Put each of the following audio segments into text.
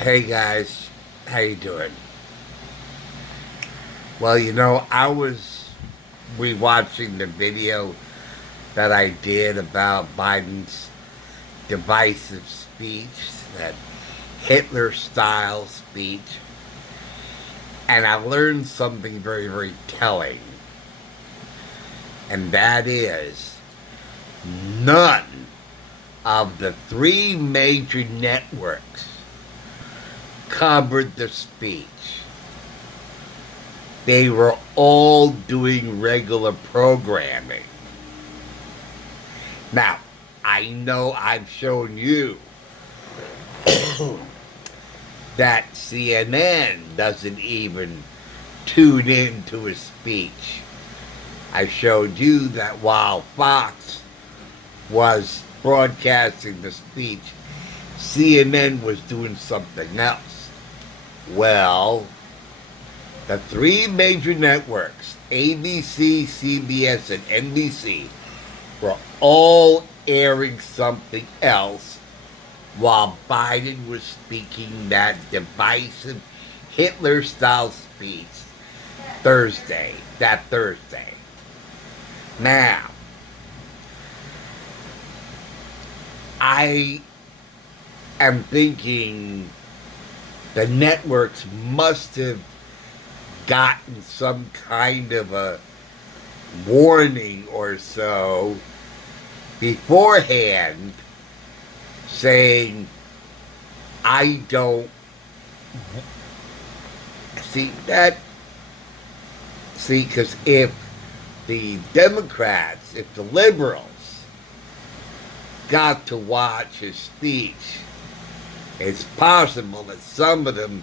Hey guys, how you doing? Well, I was rewatching the video that I did about Biden's divisive speech, that Hitler-style speech, and I learned something very, very telling, and that is none of the three major networks covered the speech. They were all doing regular programming. Now, I know I've shown you that CNN doesn't even tune in to his speech. I showed you that while Fox was broadcasting the speech, CNN was doing something else. Well, the three major networks, ABC, CBS, and NBC, were all airing something else while Biden was speaking that divisive Hitler-style speech that Thursday. Now, I am thinking the networks must have gotten some kind of a warning or so beforehand saying, I don't see that. See, because if the Democrats, if the liberals got to watch his speech, it's possible that some of them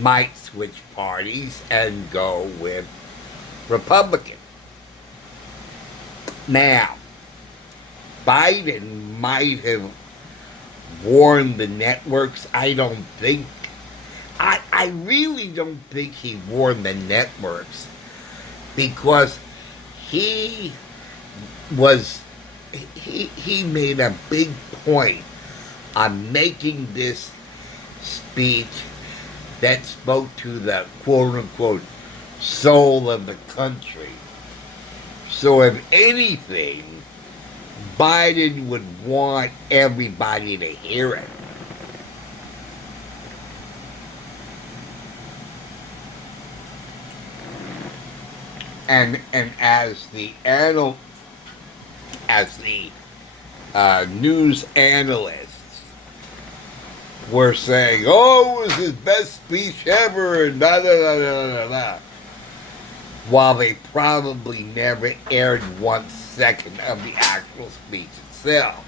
might switch parties and go with Republican. Now, Biden might have warned the networks. I really don't think he warned the networks because he made a big point on making this speech that spoke to the quote-unquote soul of the country. So if anything, Biden would want everybody to hear it. And as the news analysts were saying, oh, it was his best speech ever, and da da da da da da. While they probably never aired 1 second of the actual speech itself.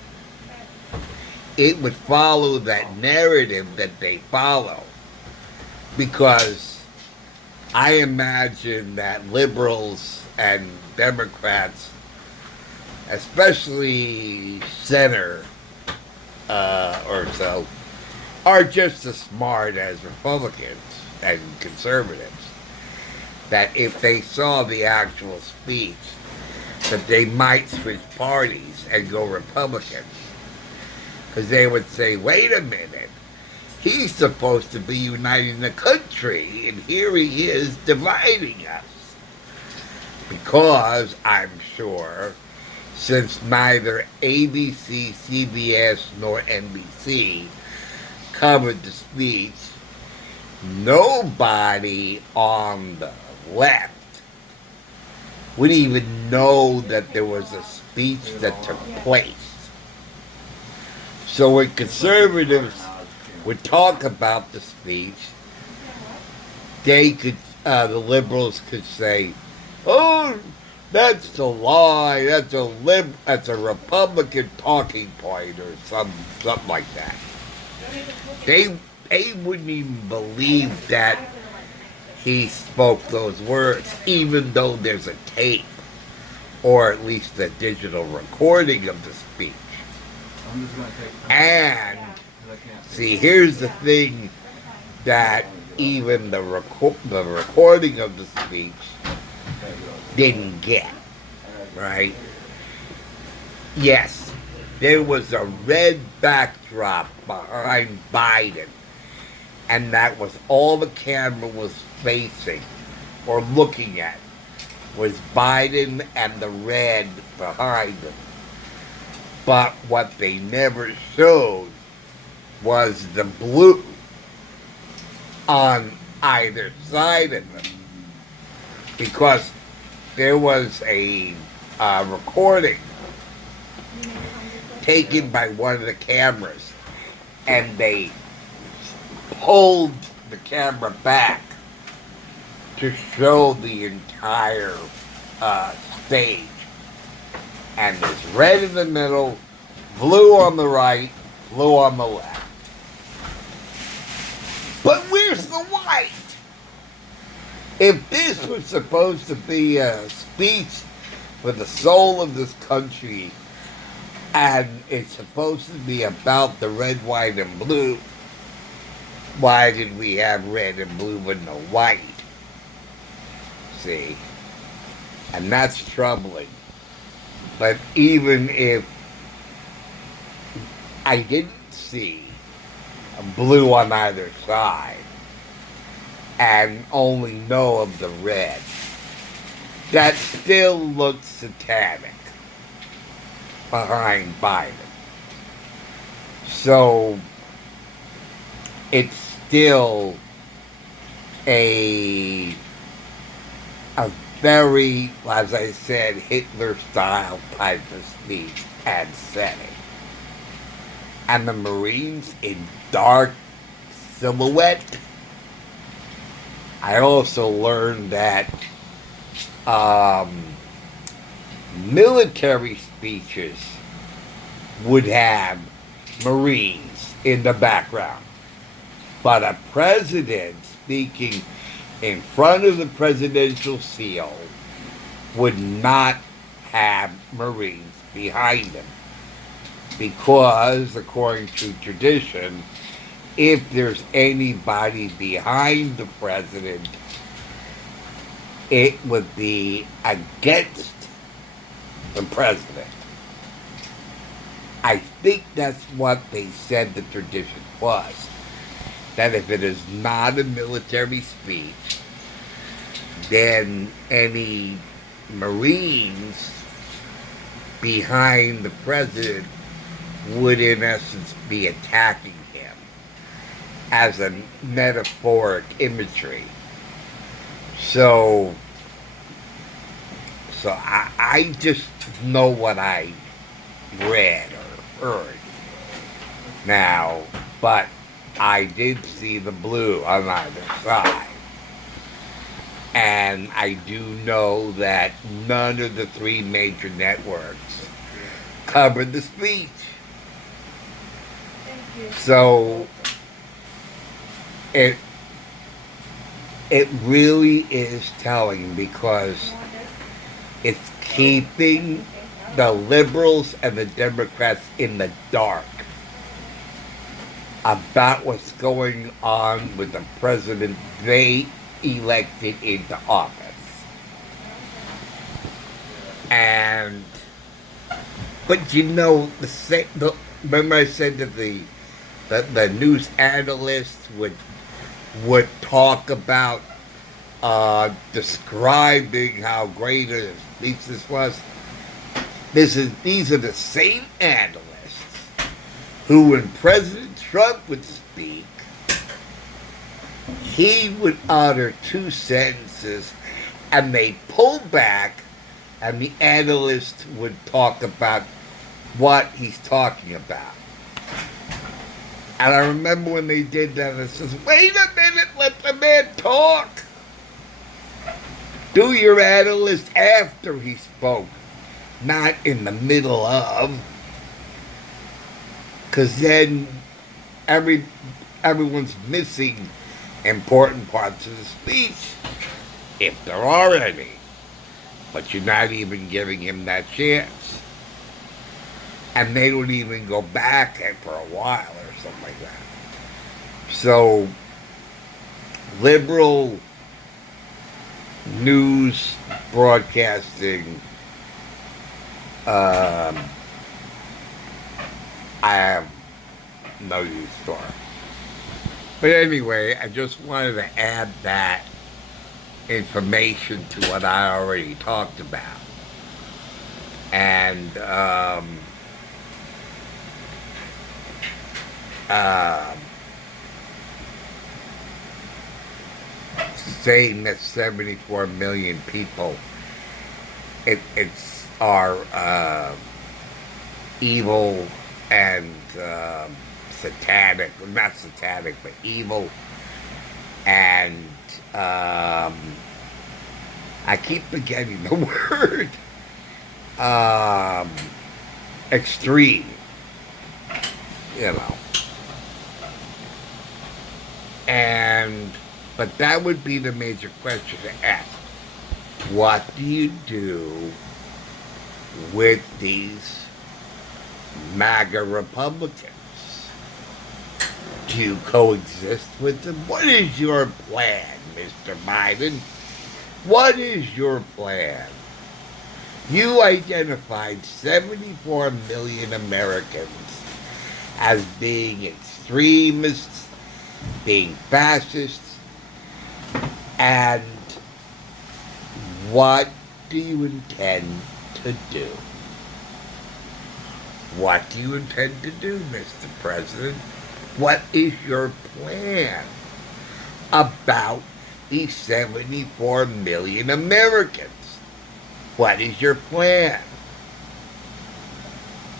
It would follow that narrative that they follow. Because I imagine that liberals and Democrats, especially center or so, are just as smart as Republicans and conservatives. That if they saw the actual speech, that they might switch parties and go Republican. Because they would say, wait a minute, he's supposed to be uniting the country, and here he is dividing us. Because, I'm sure, since neither ABC, CBS, nor NBC covered the speech, nobody on the left would even know that there was a speech that took place. So when conservatives would talk about the speech, the liberals could say, oh, that's a lie, that's a Republican talking point, or something like that. They wouldn't even believe that he spoke those words, even though there's a tape, or at least a digital recording of the speech. And, see, here's the thing that even the recording of the speech didn't get, right? Yes, there was a red backdrop behind Biden, and that was all the camera was facing or looking at was Biden and the red behind him. But what they never showed was the blue on either side of them, because there was a recording taken by one of the cameras, and they pulled the camera back to show the entire stage. And there's red in the middle, blue on the right, blue on the left. But where's the white? If this was supposed to be a speech for the soul of this country, and it's supposed to be about the red, white, and blue, why did we have red and blue but no white? See? And that's troubling. But even if I didn't see a blue on either side and only know of the red, that still looks satanic behind Biden. So it's still a very, as I said, Hitler-style type of speech and setting. And the Marines in dark silhouette. I also learned that military speeches would have Marines in the background. But a president speaking in front of the presidential seal would not have Marines behind him. Because, according to tradition, if there's anybody behind the president, it would be against the president. I think that's what they said the tradition was. That if it is not a military speech, then any Marines behind the president would in essence be attacking him as a metaphoric imagery. So I just know what I read or heard now, but I did see the blue on either side. And I do know that none of the three major networks covered the speech. So it really is telling, because it's keeping the liberals and the Democrats in the dark about what's going on with the president they elected into office. But you know, remember I said that the news analysts would talk about describing how great a speech this was. These are the same analysts who, when President Trump would speak, he would utter two sentences and they pull back, and the analyst would talk about what he's talking about. And I remember when they did that, it says, wait a minute, let the man talk. Do your analyst after he spoke, not in the middle of. Because then everyone's missing important parts of the speech, if there are any. But you're not even giving him that chance. And they don't even go back for a while or something like that. So, liberal news broadcasting, I have no use for. But anyway, I just wanted to add that information to what I already talked about. And um, saying that 74 million people it's are evil and satanic, not satanic, but evil, and I keep forgetting the word, extreme, you know. And but that would be the major question to ask. What do you do with these MAGA Republicans? Do you coexist with them? What is your plan, Mr. Biden? What is your plan? You identified 74 million Americans as being extremists, being fascists, and what do you intend to do? What do you intend to do, Mr. President? What is your plan about these 74 million Americans? What is your plan?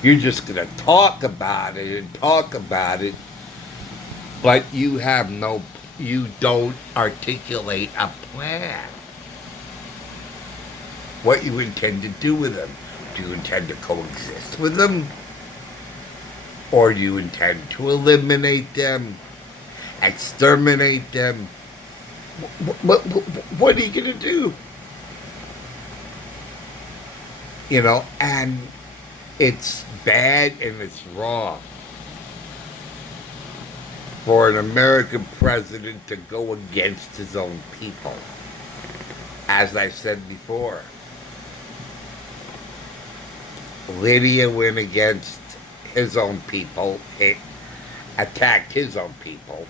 You're just going to talk about it and talk about it, but you don't articulate a plan. What you intend to do with them? Do you intend to coexist with them? Or do you intend to eliminate them? Exterminate them? What are you going to do? You know, and it's bad and it's wrong for an American president to go against his own people. As I said before, Lydia went against his own people, attacked his own people.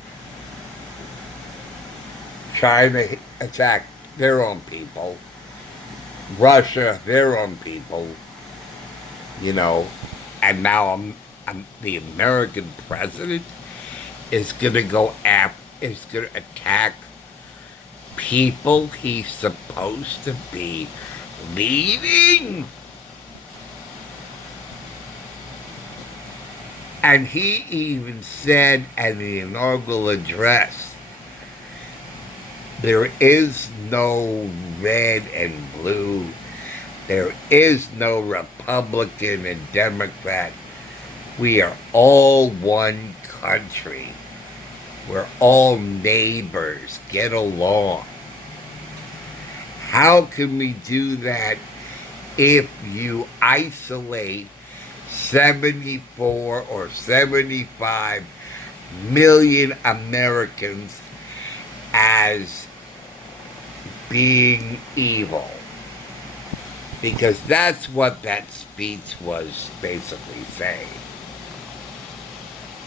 China attacked their own people. Russia, their own people. You know, and now the American president is going to is going to attack people he's supposed to be leading. And he even said at the inaugural address, there is no red and blue. There is no Republican and Democrat. We are all one country. We're all neighbors. Get along. How can we do that if you isolate 74 or 75 million Americans as being evil? Because that's what that speech was basically saying.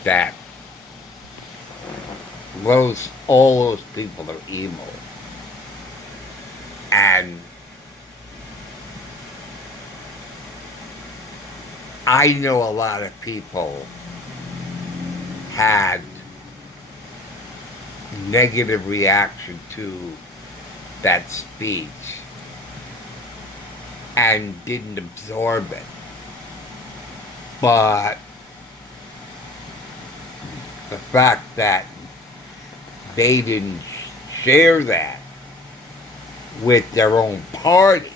That all those people are evil. And I know a lot of people had negative reaction to that speech and didn't absorb it. But the fact that they didn't share that with their own party,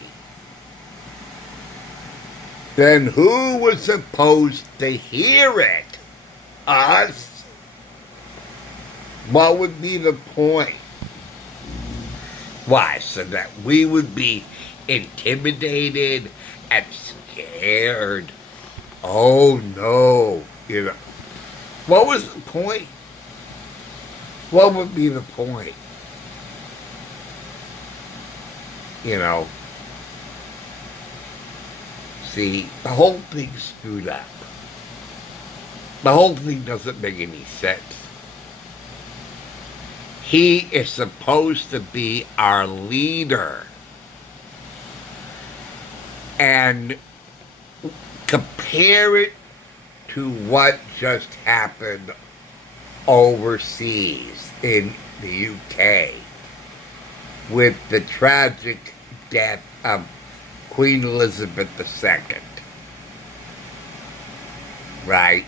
then who was supposed to hear it? Us? What would be the point? Why? So that we would be intimidated and scared? Oh no. You know, what was the point? What would be the point? You know, see, the whole thing's screwed up. The whole thing doesn't make any sense. He is supposed to be our leader. And compare it to what just happened overseas in the UK with the tragic death of Queen Elizabeth II. Right?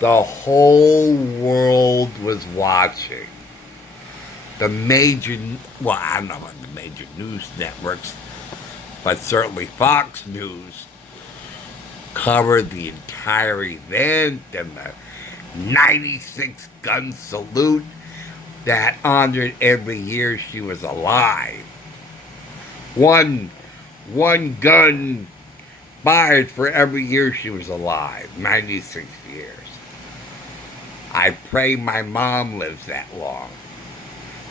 The whole world was watching. The major, well, I don't know about the major news networks, but certainly Fox News covered the entire event and the 96 gun salute that honored every year she was alive. One gun fired for every year she was alive, 96 years. I pray my mom lives that long.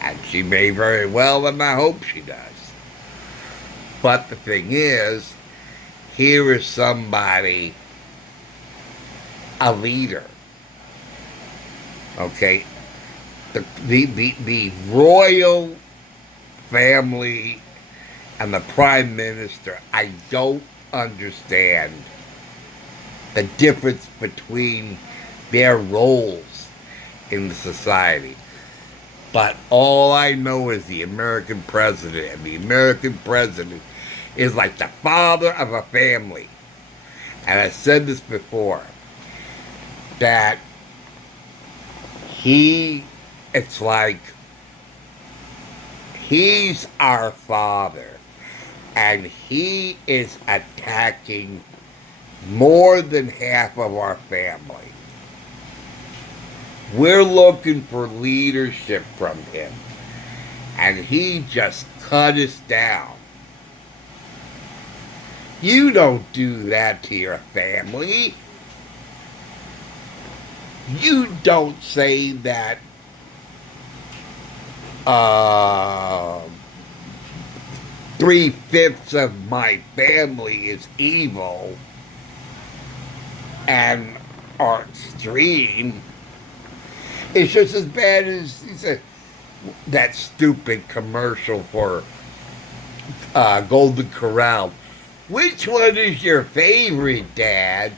And she may very well, and I hope she does. But the thing is, here is somebody, a leader. Okay? The royal family and the prime minister, I don't understand the difference between their roles in the society. But all I know is the American president, and the American president is like the father of a family. And I said this before, that it's like he's our father, and he is attacking more than half of our family. We're looking for leadership from him, and he just cut us down. You don't do that to your family. You don't say that 3/5 of my family is evil and are extreme. It's just as bad as that stupid commercial for Golden Corral. Which one is your favorite, Dad?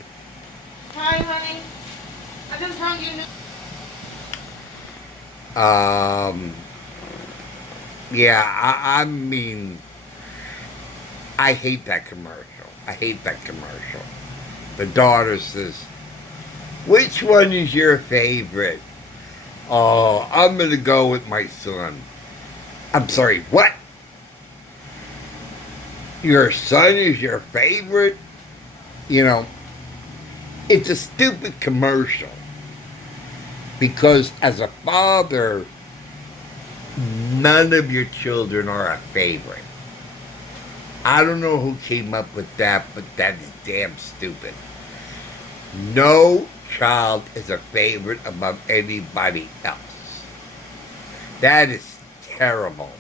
Hi, honey. I just hung you. Yeah, I mean, I hate that commercial. I hate that commercial. The daughter says, which one is your favorite? Oh, I'm going to go with my son. I'm sorry, what? Your son is your favorite? You know, it's a stupid commercial. Because as a father, none of your children are a favorite. I don't know who came up with that, but that is damn stupid. No child is a favorite above anybody else. That is terrible.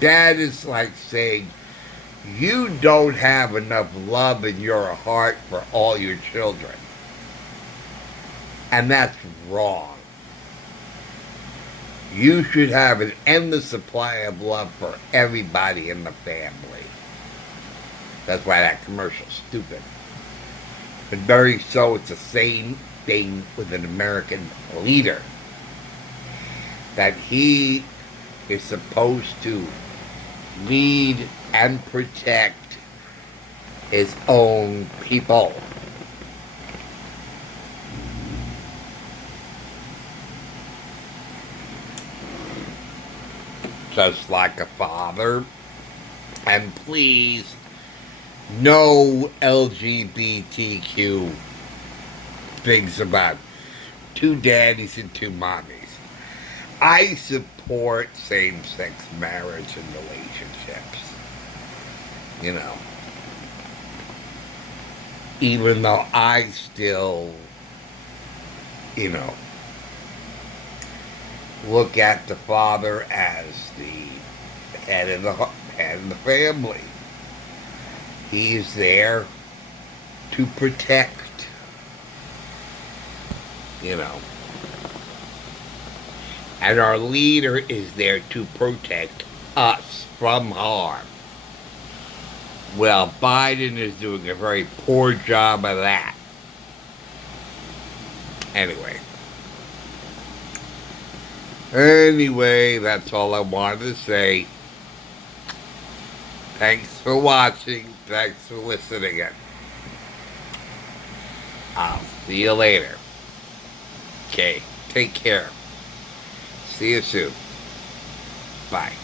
That is like saying you don't have enough love in your heart for all your children. And that's wrong. You should have an endless supply of love for everybody in the family. That's why that commercial's stupid. But very so, it's the same thing with an American leader. That he is supposed to lead and protect his own people. Just like a father. And please, no LGBTQ things about 2 daddies and 2 mommies. I support same-sex marriage and relationships. You know. Even though I still, you know, look at the father as the head of the family. He's there to protect, you know. And our leader is there to protect us from harm. Well, Biden is doing a very poor job of that. Anyway, that's all I wanted to say. Thanks for watching. Thanks for listening. I'll see you later. Okay, take care. See you soon. Bye.